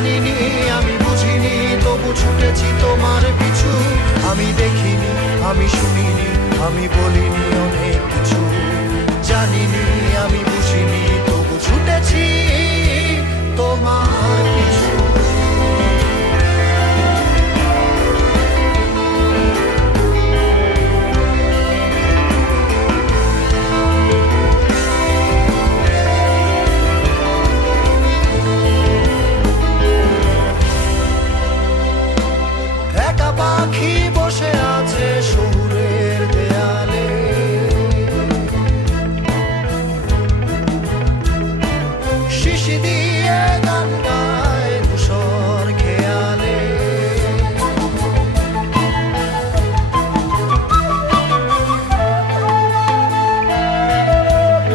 জানিনি, আমি বুঝিনি, তবু ছুটেছি তোমার পিছু। আমি দেখিনি, আমি শুনিনি, আমি বলিনি অনেক কিছু। জানিনি,